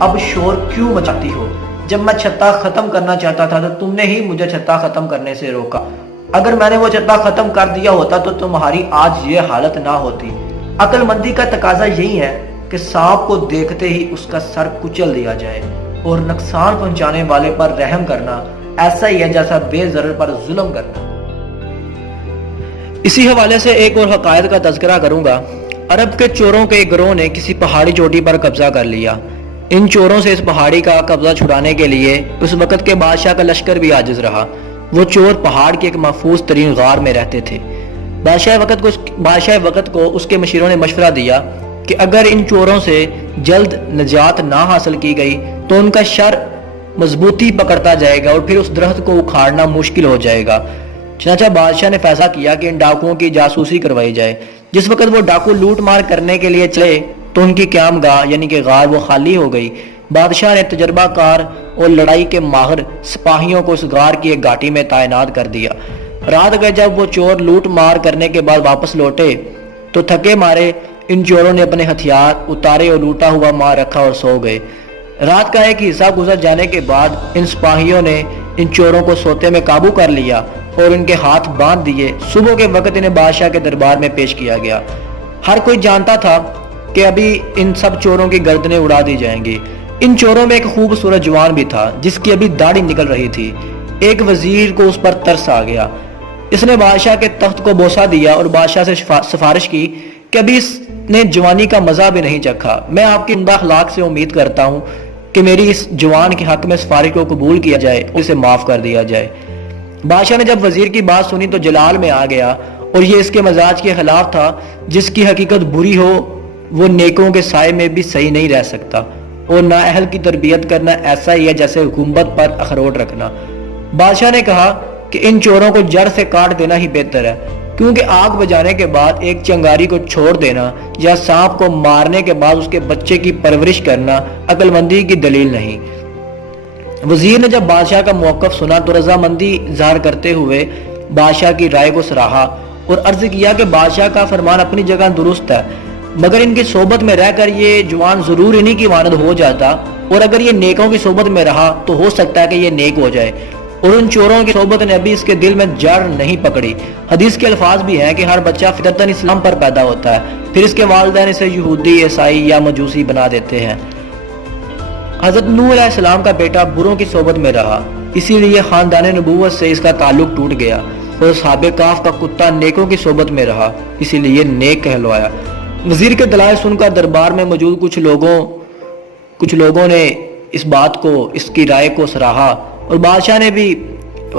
اب شور کیوں مچاتی ہو؟ جب میں چھتا ختم کرنا چاہتا تھا تو تم نے ہی مجھے چھتا ختم کرنے سے روکا۔ اگر میں نے وہ چھتا ختم کر دیا ہوتا تو تمہاری آج یہ حالت نہ ہوتی۔ عقل مندی کا تقاضا یہی ہے کہ سانپ کو دیکھتے ہی اس کا سر کچل دیا جائے، اور نقصان پہنچانے والے پر رحم کرنا ایسا ہی ہے جیسا بے ضرر پر ظلم کرنا۔ اسی حوالے سے ایک اور حقائق کا تذکرہ کروں گا۔ عرب کے چوروں کے ایک گروہ نے کسی پہاڑی چوٹی پر قبضہ کر لیا۔ ان چوروں سے اس پہاڑی کا قبضہ چھڑانے کے لیے اس وقت کے بادشاہ کا لشکر بھی عاجز رہا۔ وہ چور پہاڑ کے ایک محفوظ ترین غار میں رہتے تھے۔ بادشاہ وقت کو اس کے مشیروں نے مشورہ دیا کہ اگر ان چوروں سے جلد نجات نہ حاصل کی گئی تو ان کا شر مضبوطی پکڑتا جائے گا اور پھر اس درخت کو اکھاڑنا مشکل ہو جائے گا۔ چنانچہ بادشاہ نے فیصلہ کیا کہ ان ڈاکوؤں کی جاسوسی کروائی جائے۔ جس وقت وہ ڈاکو لوٹ مار کرنے کے لیے چلے تو ان کی قیام گاہ یعنی کہ غار وہ خالی ہو گئی۔ بادشاہ نے تجربہ کار اور لڑائی کے ماہر سپاہیوں کو اس غار کی ایک گھاٹی میں تعینات کر دیا۔ رات گئے جب وہ چور لوٹ مار کرنے کے بعد واپس لوٹے تو تھکے مارے ان چوروں نے اپنے ہتھیار اتارے اور لوٹا ہوا مار رکھا اور سو گئے۔ رات کا ایک حصہ گزر جانے کے بعد ان سپاہیوں نے ان چوروں کو سوتے میں قابو کر لیا اور ان کے ہاتھ باندھ دیے۔ صبح کے وقت انہیں بادشاہ کے دربار میں پیش کیا گیا۔ ہر کوئی جانتا تھا کہ ابھی ان سب چوروں کی گردنیں اڑا دی جائیں گی۔ ان چوروں میں ایک خوبصورت جوان بھی تھا جس کی ابھی داڑھی نکل رہی تھی۔ ایک وزیر کو اس پر ترس آ گیا۔ اس نے بادشاہ کے تخت کو بوسہ دیا اور بادشاہ سے سفارش کی کہ ابھی اس نے جوانی کا مزہ بھی نہیں چکھا۔ میں آپ کی عمدہ اخلاق سے امید کرتا ہوں کہ میری اس جوان کے حق میں سفارش کو قبول کیا جائے اور اسے معاف کر دیا جائے۔ بادشاہ نے جب وزیر کی بات سنی تو جلال میں آ گیا، اور یہ اس کے مزاج کے خلاف تھا۔ جس کی حقیقت بری ہو وہ نیکوں کے سائے میں بھی صحیح نہیں رہ سکتا، اور نااہل کی تربیت کرنا ایسا ہی ہے جیسے حکومت پر اخروٹ رکھنا۔ بادشاہ نے کہا کہ ان چوروں کو جڑ سے کاٹ دینا ہی بہتر ہے، کیونکہ آگ بجانے کے بعد ایک چنگاری کو چھوڑ دینا یا سانپ کو مارنے کے بعد اس کے بچے کی پرورش کرنا عقل مندی کی دلیل نہیں۔ وزیر نے جب بادشاہ کا موقف سنا تو رضامندی ظاہر کرتے ہوئے بادشاہ کی رائے کو سراہا اور عرض کیا کہ بادشاہ کا فرمان اپنی جگہ درست ہے، مگر ان کی صحبت میں رہ کر یہ جوان ضرور انہی کی مانند ہو جاتا، اور اگر یہ نیکوں کی صحبت میں رہا تو ہو سکتا ہے کہ یہ نیک ہو جائے، اور ان چوروں کی صحبت نے ابھی اس کے دل میں جڑ نہیں پکڑی۔ حدیث کے الفاظ بھی ہیں کہ ہر بچہ فطرتاً اسلام پر پیدا ہوتا ہے، پھر اس کے والدین اسے یہودی، عیسائی یا مجوسی بنا دیتے ہیں۔ حضرت نوح علیہ السلام کا بیٹا بروں کی صحبت میں رہا، اسی لیے خاندان نبوت سے اس کا تعلق ٹوٹ گیا، اور اصحاب کہف کا کتا نیکوں کی صحبت میں رہا، اسی لیے نیک کہلوایا۔ وزیر کے دلائل سن کر دربار میں موجود کچھ لوگوں نے اس بات کو، اس کی رائے کو سراہا، اور بادشاہ نے بھی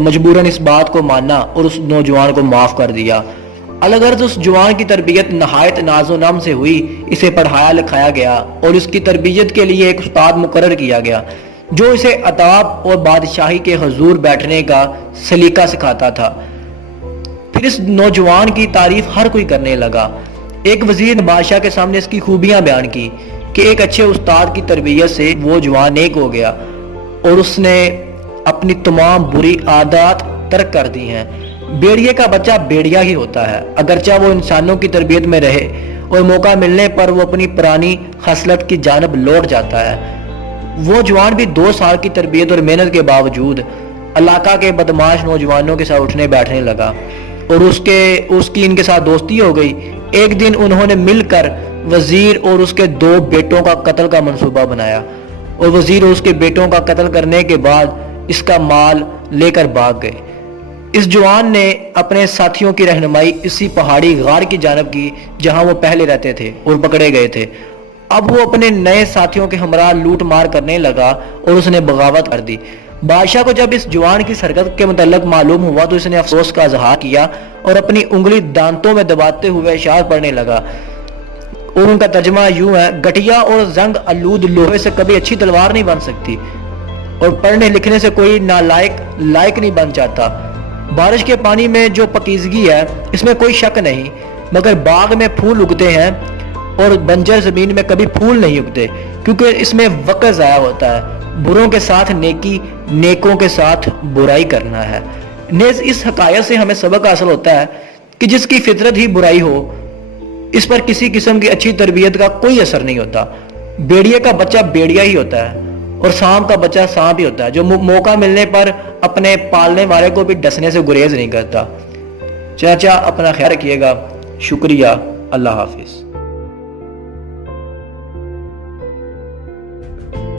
مجبوراً اس بات کو مانا اور اس نوجوان کو معاف کر دیا۔ الغرض اس جوان کی تربیت نہایت ناز و نم سے ہوئی، اسے پڑھایا لکھایا گیا اور اس کی تربیت کے لیے ایک استاد مقرر کیا گیا جو اسے اداب اور بادشاہی کے حضور بیٹھنے کا سلیقہ سکھاتا تھا۔ پھر اس نوجوان کی تعریف ہر کوئی کرنے لگا۔ ایک وزیر نے بادشاہ کے سامنے اس کی خوبیاں بیان کی کہ ایک اچھے استاد کی تربیت سے وہ جوان نیک ہو گیا اور اس نے اپنی تمام بری عادات ترک کر دی ہیں۔ بیڑیے کا بچہ بیڑیا ہی ہوتا ہے، اگرچہ وہ انسانوں کی تربیت میں رہے اور موقع ملنے پر وہ اپنی پرانی خصلت کی جانب لوٹ جاتا ہے۔ وہ جوان بھی 2 سال کی تربیت اور محنت کے باوجود علاقہ کے بدماش نوجوانوں کے ساتھ اٹھنے بیٹھنے لگا اور اس کی ان کے ساتھ دوستی ہو گئی۔ ایک دن انہوں نے مل کر وزیر اور اس کے 2 بیٹوں کا قتل کا منصوبہ بنایا، اور وزیر اور اس کے بیٹوں کا قتل کرنے کے بعد اس کا مال لے کر بھاگ گئے۔ اس جوان نے اپنے ساتھیوں کی رہنمائی اسی پہاڑی غار کی جانب کی جہاں وہ پہلے رہتے تھے اور پکڑے گئے تھے۔ اب وہ اپنے نئے ساتھیوں کے ہمراہ لوٹ مار کرنے لگا اور اس نے بغاوت کر دی۔ بادشاہ کو جب اس جوان کی حرکت کے متعلق معلوم ہوا تو اس نے افسوس کا اظہار کیا اور اپنی انگلی دانتوں میں دباتے ہوئے اشعار پڑھنے لگا، اور ان کا ترجمہ یوں ہے: گٹھیا اور زنگ آلود لوہے سے کبھی اچھی تلوار نہیں بن سکتی، اور پڑھنے لکھنے سے کوئی نالائق لائق نہیں بن جاتا۔ بارش کے پانی میں جو پاکیزگی ہے اس میں کوئی شک نہیں، مگر باغ میں پھول اگتے ہیں اور بنجر زمین میں کبھی پھول نہیں اگتے، کیونکہ اس میں وقت ضائع ہوتا ہے۔ بروں کے ساتھ نیکی، نیکوں کے ساتھ برائی کرنا ہے۔ نیز اس حقائق سے ہمیں سبق حاصل ہوتا ہے کہ جس کی فطرت ہی برائی ہو، اس پر کسی قسم کی اچھی تربیت کا کوئی اثر نہیں ہوتا۔ بیڑیے کا بچہ بیڑیا ہی ہوتا ہے اور سانپ کا بچہ سانپ ہی ہوتا ہے جو موقع ملنے پر اپنے پالنے والے کو بھی ڈسنے سے گریز نہیں کرتا۔ چاچا اپنا خیال رکھیے گا، شکریہ، اللہ حافظ۔